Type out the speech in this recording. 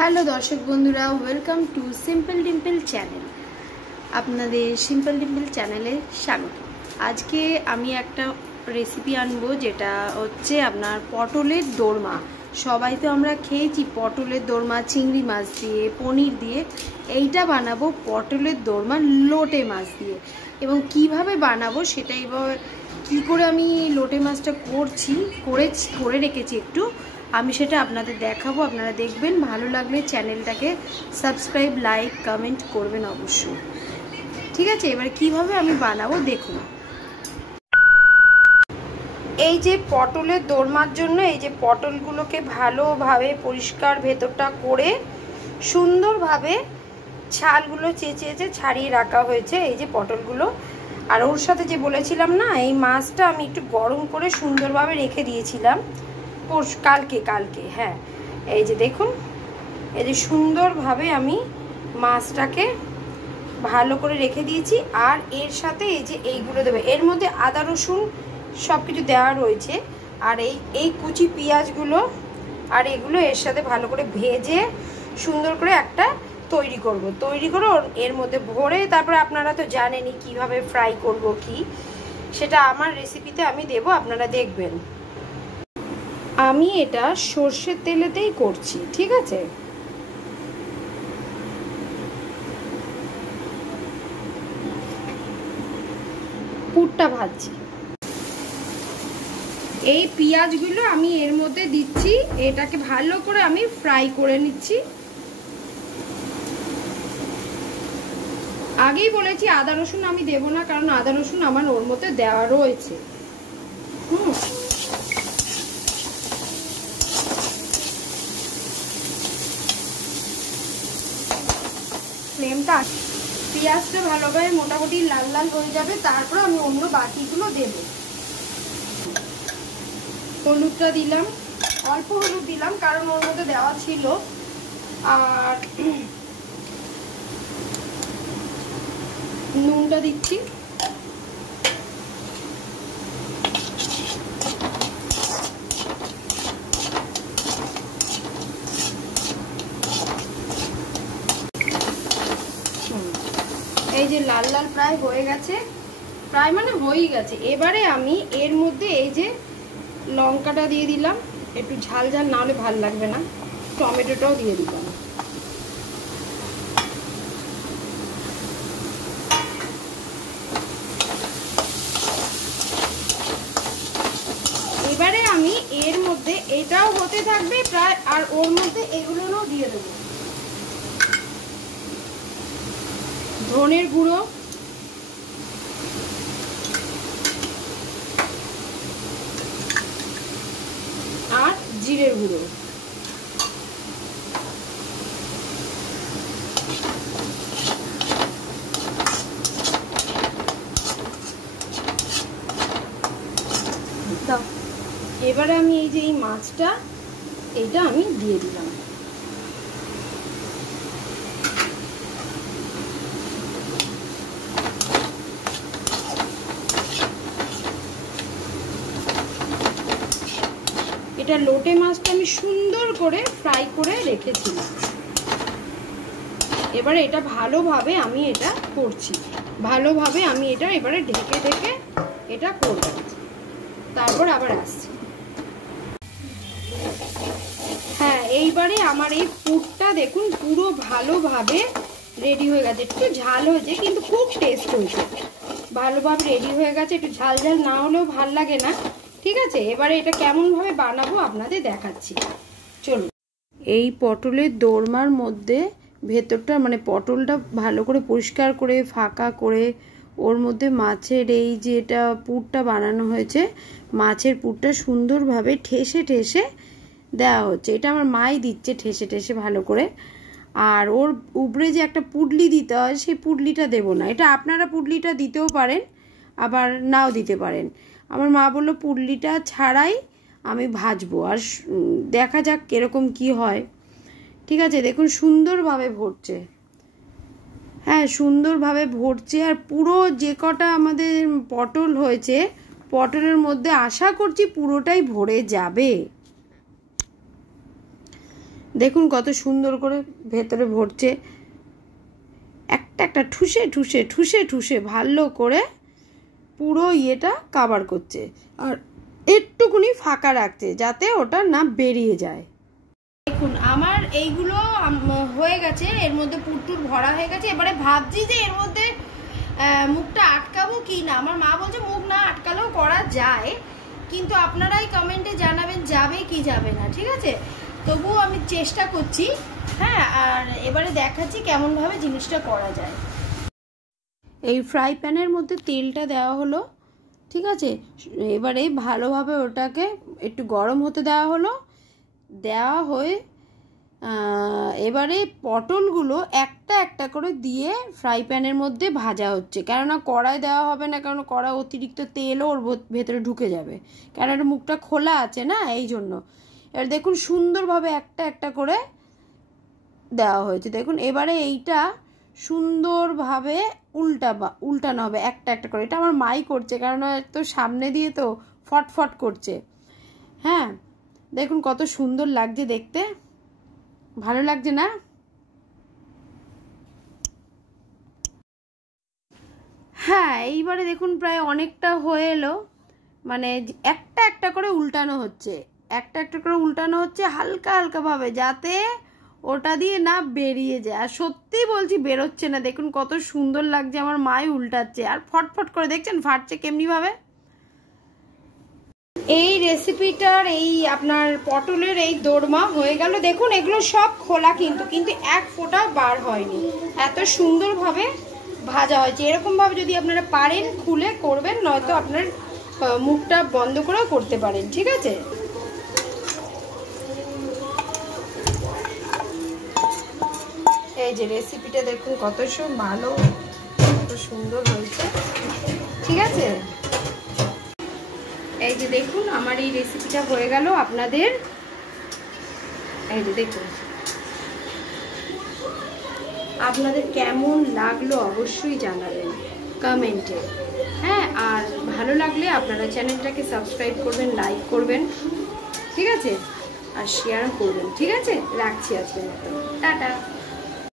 Hello দর্শক বন্ধুরা, welcome to simple Dimple channel. আপনাদের সিম্পল ডিম্পল চ্যানেলে স্বাগত। আজকে আমি একটা রেসিপি আনবো, যেটা হচ্ছে আপনার পটলের দোরমা। সবাই তো আমরা খেয়েছি পটলের দোরমা চিংড়ি মাছ দিয়ে, পনির দিয়ে। এইটা বানাবো পটলের দোরমা লোটে মাছ দিয়ে। এবং কিভাবে বানাবো সেটা, এবার কী করে আমি লোটে মাছটা করে রেখেছি একটু, আমি সেটা আপনাদের দেখাবো। আপনারা দেখবেন, ভালো লাগলে চ্যানেলটাকে সাবস্ক্রাইব, লাইক, কমেন্ট করবেন অবশ্যই। ঠিক আছে, এবার কিভাবে আমি বানাবো দেখুন। এই যে পটলের দোরমার জন্য এই যে পটলগুলোকে ভালোভাবে পরিষ্কার ভেতরটা করে সুন্দরভাবে ছালগুলো চেঁচে ছাড়িয়ে রাখা হয়েছে। এই যে পটলগুলো, আর ওর সাথে যে বলেছিলাম না, এই মাছটা আমি একটু গরম করে সুন্দরভাবে রেখে দিয়েছিলাম কালকে। হ্যাঁ, এই যে দেখুন, এই যে সুন্দরভাবে আমি মাছটাকে ভালো করে রেখে দিয়েছি। আর এর সাথে এই যে এইগুলো দেবে, এর মধ্যে আদা রসুন সব কিছু দেওয়া রয়েছে। আর এই কুচি পেঁয়াজগুলো আর এগুলো এর সাথে ভালো করে ভেজে সুন্দর করে একটা তৈরি করে এর মধ্যে ভরে, তারপরে আপনারা তো জানেনই কিভাবে ফ্রাই করব কি, সেটা আমার রেসিপিতে আমি দেব, আপনারা দেখবেন। আমি এটা সর্ষের তেলেতেই করছি, ঠিক আছে। পুরটা ভাজছি। এই পেঁয়াজগুলো আমি এর মধ্যে দিচ্ছি, এটাকে ভালো করে আমি ফ্রাই করে নিচ্ছি। আগেই বলেছি আদা রসুন আমি দেব না, কারণ আদা রসুন আমার ওর মধ্যে দেওয়া রয়েছে। ফ্লেমটা, পেঁয়াজটা ভালোভাবে মোটামুটি লাল লাল হয়ে যাবে, তারপর আমি অন্য বাকিগুলো দেব। হলুদটা দিলাম, অল্প হলুদ দিলাম কারণ ওর মধ্যে দেওয়া ছিল। আর নুনটা দিচ্ছি। এই যে লাল লাল প্রায় হয়ে গেছে, প্রায় মানে হয়েই গেছে। এবারে আমি এর মধ্যে এই যে লঙ্কাটা দিয়ে দিলাম, একটু ঝাল ঝাল না হলে ভাল লাগবে না। টমেটোটাও দিয়ে দিলাম। এবারে আমি এর মধ্যে এটাও হতে থাকবে প্রায়, আর ওর মধ্যে এগুলোও দিয়ে দেবো। ধনের গুঁড়ো, আর জিরের গুঁড়ো। এবারে আমি এই যে এই মাছটা, এইটা আমি দিয়ে দিলাম। এটা লোটে মাছটা আমি সুন্দর করে ফ্রাই করে রেখেছিলাম। এবারে এটা ভালোভাবে আমি এটা করছি, ভালোভাবে আমি এটা এবারে ঢেকে এটা করব, তারপর আবার আসছি। হ্যাঁ, এইবারে আমার এই পুরটা দেখুন পুরো ভালোভাবে রেডি হয়ে গেছে। একটু ঝাল হয়েছে কিন্তু খুব টেস্ট হয়েছে, ভালোভাবে রেডি হয়ে গেছে। একটু ঝাল ঝাল না হলেও ভাল লাগে না, ঠিক আছে। এবারে এটা কেমনভাবে বানাবো আপনাদের দেখাচ্ছি, চলুন। এই পটলের দোরমার মধ্যে ভেতরটা মানে পটলটা ভালো করে পরিষ্কার করে ফাঁকা করে ওর মধ্যে মাছের এই যে এটা পুরটা বানানো হয়েছে, মাছের পুরটা সুন্দরভাবে ঠেসে দেওয়া হচ্ছে। এটা আমার মাই দিচ্ছে ঠেসে ভালো করে। আর ওর উপরে যে একটা পুডলি দিতে হয়, সেই পুডলিটা দেবো না। এটা আপনারা পুডলিটা দিতেও পারেন, আবার নাও দিতে পারেন। আমার মা বললো পুডলিটা ছাড়াই আমি ভাজবো, আর দেখা যাক কিরকম কি হয়। ঠিক আছে, দেখুন সুন্দরভাবে ভরছে। হ্যাঁ, সুন্দরভাবে ভরছে। আর পুরো যে কটা আমাদের পটল হয়েছে, পটলের মধ্যে আশা করছি পুরোটাই ভরে যাবে। দেখুন কত সুন্দর করে ভেতরে ভরছে, একটা একটা ঠুসে ঠুসে ঠুসে ঠুসে ভালো করে পুরো ইয়েটা কভার করছে, আর একটুকুনি ফাঁকা রাখছে যাতে ওটা না বেরিয়ে যায়। দেখুন আমার এইগুলো হয়ে গেছে, এর মধ্যে পুরটুর ভরা হয়ে গেছে। এবারে ভাবছি যে এর মধ্যে মুখটা আটকাবো কি না। আমার মা বলছে মুখ না আটকালেও করা যায়, কিন্তু আপনারাই কমেন্টে জানাবেন যাবে কি যাবে না, ঠিক আছে? তবুও আমি চেষ্টা করছি। হ্যাঁ, আর এবারে দেখাচ্ছি কেমনভাবে জিনিসটা করা যায়। এই ফ্রাই প্যানের মধ্যে তেলটা দেওয়া হলো, ঠিক আছে? এবারে ভালোভাবে ওটাকে একটু গরম হতে দেওয়া হলো, দেওয়া হয়ে এবারে পটলগুলো একটা একটা করে দিয়ে ফ্রাই প্যানের মধ্যে ভাজা হচ্ছে, কেননা কড়াই দেওয়া হবে না, কারণ কড়াই অতিরিক্ত তেলও ওর ভেতরে ঢুকে যাবে, কারণ এটা মুখটা খোলা আছে না, এই জন্য। এবার দেখুন সুন্দরভাবে একটা একটা করে দেওয়া হয়েছে। দেখুন এবারে এইটা সুন্দরভাবে উল্টানো হবে একটা একটা করে। এটা আমার মাই করছে, কারণ তো সামনে দিয়ে তো ফটফট করছে। হ্যাঁ, দেখুন কত সুন্দর লাগছে দেখতে, ভালো লাগছে না? হ্যাঁ, এইবারে দেখুন প্রায় অনেকটা হয়ে এলো, মানে একটা একটা করে উল্টানো হচ্ছে, একটা একটা করে উল্টানো হচ্ছে হালকা হালকা ভাবে, যাতে ওটা দিয়ে না বেরিয়ে যায়। আর সত্যি বলছি বেরোচ্ছে না, দেখুন কত সুন্দর লাগছে, আমার মাই উল্টাচ্ছে আর ফটফট করে, দেখছেন ফাটছে কেমনি ভাবে। এই রেসিপিটার এই আপনার পটলের এই দোরমা হয়ে গেল। দেখুন এগুলো সব খোলা, কিন্তু এক ফোঁটা বার হয়নি, এত সুন্দরভাবে ভাজা হয়েছে। এরকমভাবে যদি আপনারা পারেন খুলে করবেন, নয়তো আপনার মুখটা বন্ধ করেও করতে পারেন, ঠিক আছে? এই যে রেসিপিটা দেখুন কত ভালো, কত সুন্দর হয়েছে, ঠিক আছে? এই যে দেখুন আমার এই রেসিপিটা হয়ে গেল আপনাদের। এই যে দেখুন আপনাদের কেমন লাগলো অবশ্যই জানাবেন কমেন্টে। হ্যাঁ, আর ভালো লাগলে আপনারা চ্যানেলটাকে সাবস্ক্রাইব করবেন, লাইক করবেন, ঠিক আছে? আর শেয়ারও করবেন, ঠিক আছে? রাখছি আজকের মতো, টাটা।